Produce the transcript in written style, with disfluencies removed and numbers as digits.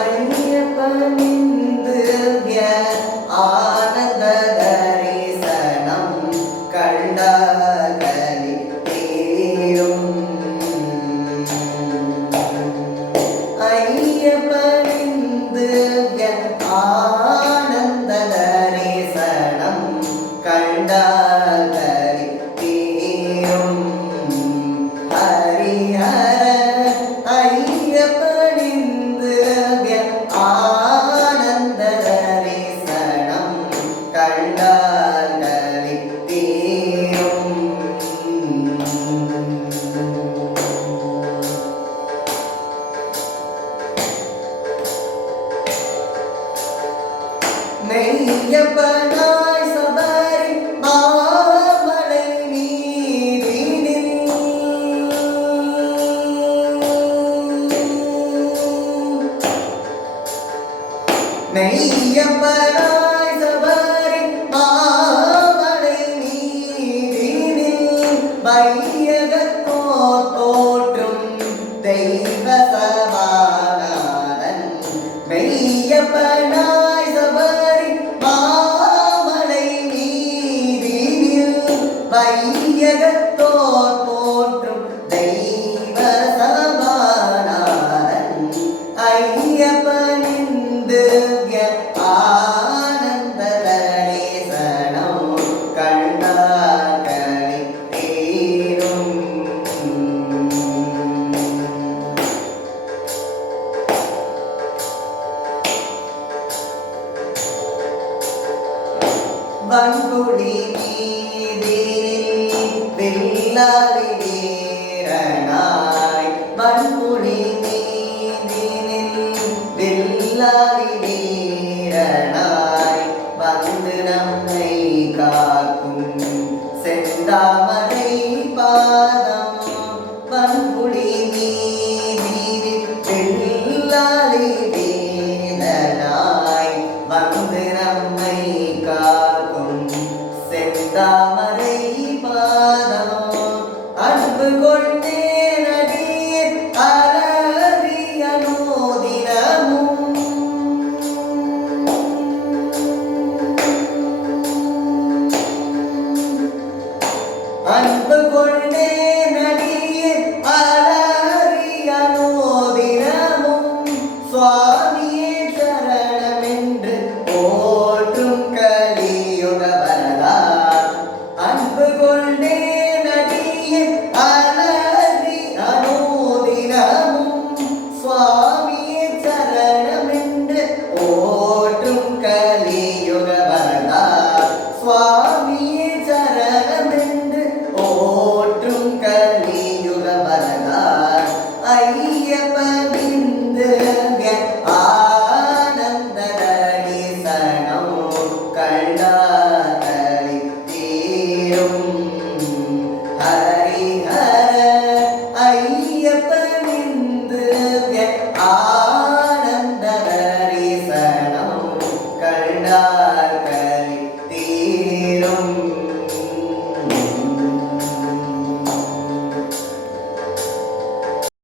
ஐயப்பனிந்து ஆனந்த தரிசனம் கண்டாகலி தீரும். ஐயப்பனிந்து ஆனந்த தரிசனம் கண்டாகலி தீரும். ஹரிஹர ஐயப்பனிந்து ஆனந்த தரிசனம் கண்டாகலி தீரும். மெய்யப்பனாய் சபரி மாமலை நீரினில் மெய்யப்பனாய் சபரி மாமலை நீரினில் வையகத்தோர் தோற்றும் தெய்வ சமாதானன். மெய்யப்பனாய் சபரி மாமலை நீரினில் வையகத்தோர் போற்றும் தெய்வ சமாதானன். ஐயப்பனிந்து ஆனந்த தரிசனம் கண்டாகலி தீரும். வன்குடி நீதினில் வெள்ளாளி வீரனாய் வன்குடி நீதினில் வெள்ளாளி வீரனாய் வந்து நம்மை காக்கும் செந்தாமரை பாதம். வன்குடி நீதினில் வெள்ளாளி வீரனாய் வந்து நம்மை காக்கும் செந்தாமரை பாதம். அன்பு கொண்டே நடிகர் அலறிய நோதினமும் அன்பு கொண்டே நடிகர் அலறிய நோதினமும் சுவாமியே சரணமென்று போற்றும் கலியுக வரதா. அன்பு கொண்டே நடிகர் அலறிய நோதினமும் சுவாமியே சரணமென்று போற்றும் கலியுக வரதா. சுவாமியே சரணமென்று போற்றும் கலியுக வரதா. ஐயப்பனிந்து ஆனந்த தரிசனம் கண்டாகலி